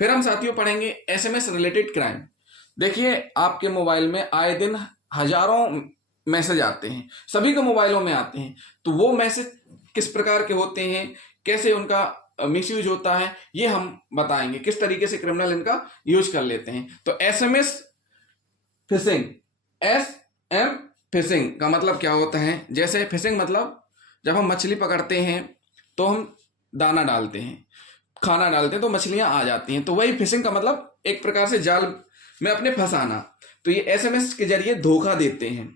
फिर हम साथियों पढ़ेंगे एसएमएस रिलेटेड क्राइम। देखिए आपके मोबाइल में आए दिन हजारों मैसेज आते हैं, सभी के मोबाइलों में आते हैं। तो वो मैसेज किस प्रकार के होते हैं, कैसे उनका मिसयूज होता है, ये हम बताएंगे, किस तरीके से क्रिमिनल इनका यूज कर लेते हैं। तो SMS phishing, S M phishing का मतलब क्या होता है? जैसे फिशिंग मतलब जब हम मछली पकड़ते हैं तो हम दाना डालते हैं, खाना डालते हैं तो मछलियां आ जाती हैं, तो वही फिशिंग का मतलब एक प्रकार से जाल में अपने फंसाना। तो ये एसएमएस के जरिए धोखा देते हैं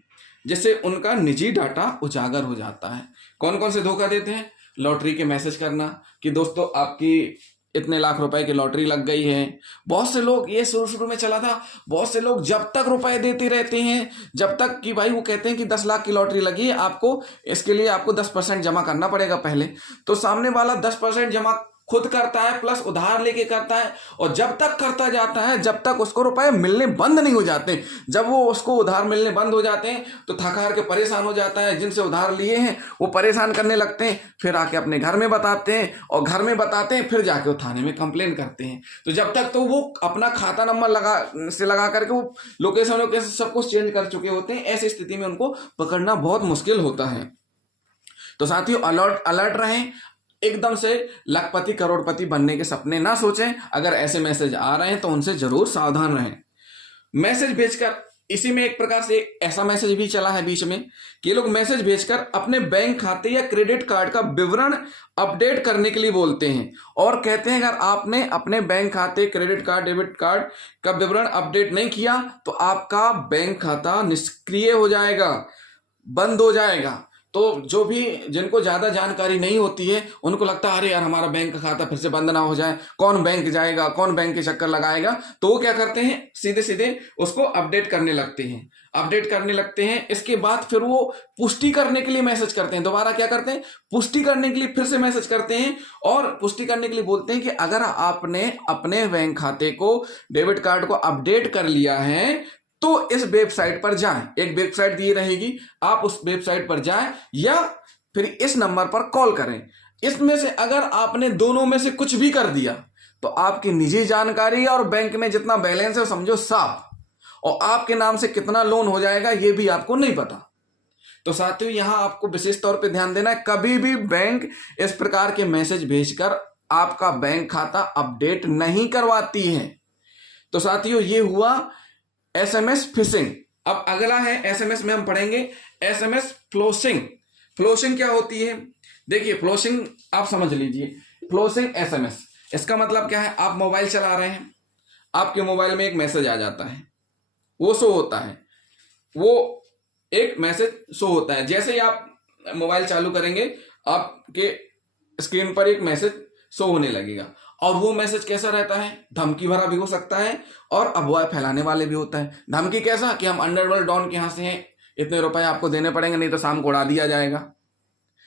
जिससे उनका निजी डाटा उजागर हो जाता है। कौन कौन से धोखा देते हैं? लॉटरी के मैसेज करना कि दोस्तों आपकी इतने लाख रुपए की लॉटरी लग गई है। बहुत से लोग, ये शुरू शुरू में चला था, बहुत से लोग जब तक रुपए देते रहते हैं, जब तक कि भाई वो कहते हैं कि 10 लाख की लॉटरी लगी है, आपको इसके लिए आपको 10% जमा करना पड़ेगा पहले। तो सामने वाला 10% जमा खुद करता है प्लस उधार लेके करता है, और जब तक करता जाता है जब तक उसको रुपए मिलने बंद नहीं हो जाते। जब वो उसको उधार मिलने बंद हो जाते हैं तो थक हार के परेशान हो जाता है, जिनसे उधार लिए हैं वो परेशान करने लगते हैं, फिर आके अपने घर में बताते हैं, और घर में बताते हैं फिर जाके वो थाने में कंप्लेन करते हैं। तो जब तक तो वो अपना खाता नंबर लगा करके वो लोकेशन सब कुछ चेंज कर चुके होते हैं, ऐसी स्थिति में उनको पकड़ना बहुत मुश्किल होता है। तो साथियों अलर्ट रहें, एकदम से लखपति करोड़पति बनने के सपने ना सोचें। अगर ऐसे मैसेज आ रहे हैं तो उनसे जरूर सावधान रहें। मैसेज भेजकर, इसी में एक प्रकार से ऐसा मैसेज भी चला है बीच में कि लोग मैसेज भेजकर अपने बैंक खाते या क्रेडिट कार्ड का विवरण अपडेट करने के लिए बोलते हैं, और कहते हैं अगर आपने अपने बैंक खाते, क्रेडिट कार्ड, डेबिट कार्ड का विवरण अपडेट नहीं किया तो आपका बैंक खाता निष्क्रिय हो जाएगा, बंद हो जाएगा। तो जो भी, जिनको ज्यादा जानकारी नहीं होती है, उनको लगता है अरे यार हमारा बैंक का खाता फिर से बंद ना हो जाए, कौन बैंक जाएगा, कौन बैंक के चक्कर लगाएगा। तो वो क्या करते हैं, सीधे सीधे उसको अपडेट करने लगते हैं। इसके बाद फिर वो पुष्टि करने के लिए मैसेज करते हैं, दोबारा क्या करते हैं, पुष्टि करने के लिए फिर से मैसेज करते हैं, और पुष्टि करने के लिए बोलते हैं कि अगर आपने अपने बैंक खाते को, डेबिट कार्ड को अपडेट कर लिया है तो इस वेबसाइट पर जाएं। एक वेबसाइट दी रहेगी, आप उस वेबसाइट पर जाएं या फिर इस नंबर पर कॉल करें। इसमें से अगर आपने दोनों में से कुछ भी कर दिया तो आपकी निजी जानकारी और बैंक में जितना बैलेंस है समझो साफ, और आपके नाम से कितना लोन हो जाएगा ये भी आपको नहीं पता। तो साथियों यहां आपको विशेष तौर पे ध्यान देना है, कभी भी बैंक इस प्रकार के मैसेज भेजकर आपका बैंक खाता अपडेट नहीं करवाती है। तो साथियों ये हुआ एसएमएस फिशिंग। अब अगला है, एसएमएस में हम पढ़ेंगे एसएमएस फ्लोशिंग। फ्लोशिंग क्या होती है? देखिए फ्लोशिंग आप समझ लीजिए, फ्लोशिंग एसएमएस, इसका मतलब क्या है, आप मोबाइल चला रहे हैं, आपके मोबाइल में एक मैसेज आ जाता है, वो शो होता है, वो एक मैसेज शो होता है। जैसे ही आप मोबाइल चालू करेंगे आपके स्क्रीन पर एक मैसेज शो होने लगेगा, और वो मैसेज कैसा रहता है, धमकी भरा भी हो सकता है और अफवाह फैलाने वाले भी होता है। धमकी कैसा कि हम अंडरवर्ल्ड डॉन के यहां से हैं, इतने रुपए आपको देने पड़ेंगे नहीं तो शाम को उड़ा दिया जाएगा,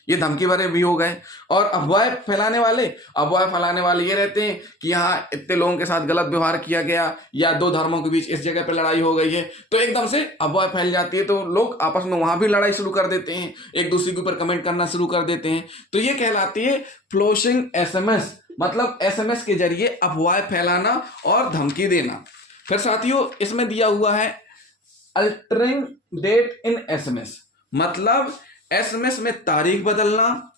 ये धमकी भरे भी हो गए। और अफवाह फैलाने वाले ये रहते हैं कि यहाँ इतने लोगों के साथ गलत व्यवहार किया गया, या दो धर्मों के बीच इस जगह पर लड़ाई हो गई है, तो एकदम से अफवाह फैल जाती है, तो लोग आपस में वहां भी लड़ाई शुरू कर देते हैं, एक दूसरे के ऊपर कमेंट करना शुरू कर देते हैं। तो ये कहलाती है फ्लोशिंग एसएमएस, मतलब एसएमएस के जरिए अफवाह फैलाना और धमकी देना। फिर साथियों इसमें दिया हुआ है अल्टरिंग डेट इन एसएमएस, मतलब एसएमएस में तारीख बदलना,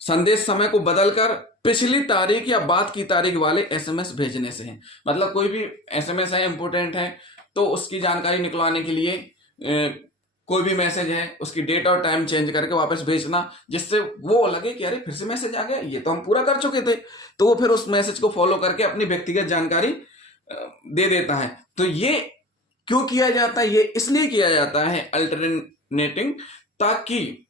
संदेश समय को बदलकर पिछली तारीख या बाद की तारीख वाले एसएमएस भेजने से है। मतलब कोई भी एसएमएस है, इंपोर्टेंट है, तो उसकी जानकारी निकलवाने के लिए कोई भी मैसेज है उसकी डेट और टाइम चेंज करके वापस भेजना, जिससे वो लगे कि अरे फिर से मैसेज आ गया, ये तो हम पूरा कर चुके थे। तो वो फिर उस मैसेज को फॉलो करके अपनी व्यक्तिगत जानकारी दे देता है। तो ये क्यों किया जाता है? ये इसलिए किया जाता है अल्टरनेटिंग, ताकि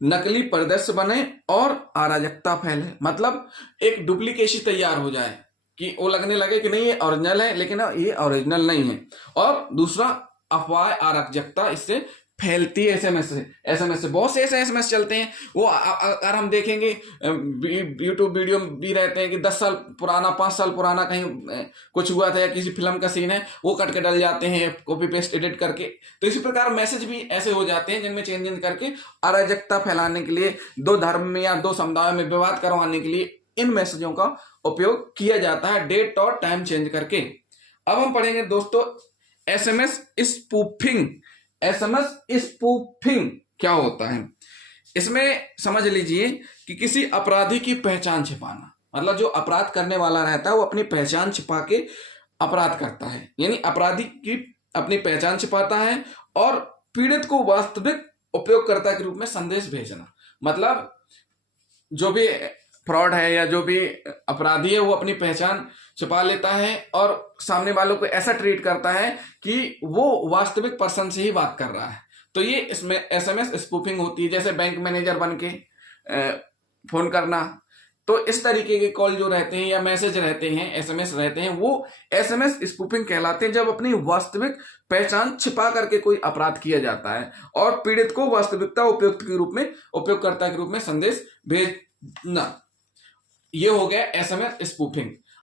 नकली परिदृश्य बने और अराजकता फैले, मतलब एक डुप्लीकेसी तैयार हो जाए कि वो लगने लगे कि नहीं ये ओरिजिनल है, लेकिन ये ओरिजिनल नहीं है। और दूसरा अफवाह, अराजकता इससे फैलती है एसएमएस से। बहुत से ऐसे एसएमएस चलते हैं, वो अगर हम देखेंगे यूट्यूब वीडियो भी रहते हैं कि 10 साल पुराना, 5 साल पुराना कहीं कुछ हुआ था या किसी फिल्म का सीन है, वो कट के डल जाते हैं कॉपी पेस्ट एडिट करके। तो इसी प्रकार मैसेज भी ऐसे हो जाते हैं जिनमें चेंज करके अराजकता फैलाने के लिए, दो धर्म में या दो समुदायों में विवाद करवाने के लिए इन मैसेजों का उपयोग किया जाता है डेट और टाइम चेंज करके। अब हम पढ़ेंगे दोस्तों एसएमएस स्पूफिंग। एसएमएस स्पूफिंग क्या होता है? इसमें समझ लीजिए कि किसी अपराधी की पहचान छिपाना, मतलब जो अपराध करने वाला रहता है वो अपनी पहचान छिपा के अपराध करता है, यानी अपराधी की अपनी पहचान छिपाता है और पीड़ित को वास्तविक उपयोगकर्ता के रूप में संदेश भेजना। मतलब जो भी फ्रॉड है या जो भी अपराधी है वो अपनी पहचान छुपा लेता है और सामने वालों को ऐसा ट्रीट करता है कि वो वास्तविक पर्सन से ही बात कर रहा है। तो ये इसमें एसएमएस स्पूफिंग होती है। जैसे बैंक मैनेजर बन के फोन करना, तो इस तरीके के कॉल जो रहते हैं या मैसेज रहते हैं, एसएमएस रहते हैं, वो एसएमएस स्पूफिंग कहलाते हैं, जब अपनी वास्तविक पहचान छिपा करके कोई अपराध किया जाता है और पीड़ित को वास्तविकता उपयुक्त के रूप में, उपयोगकर्ता के रूप में संदेश भेजना। ये हो गया एसएमएस स्पूफिंग।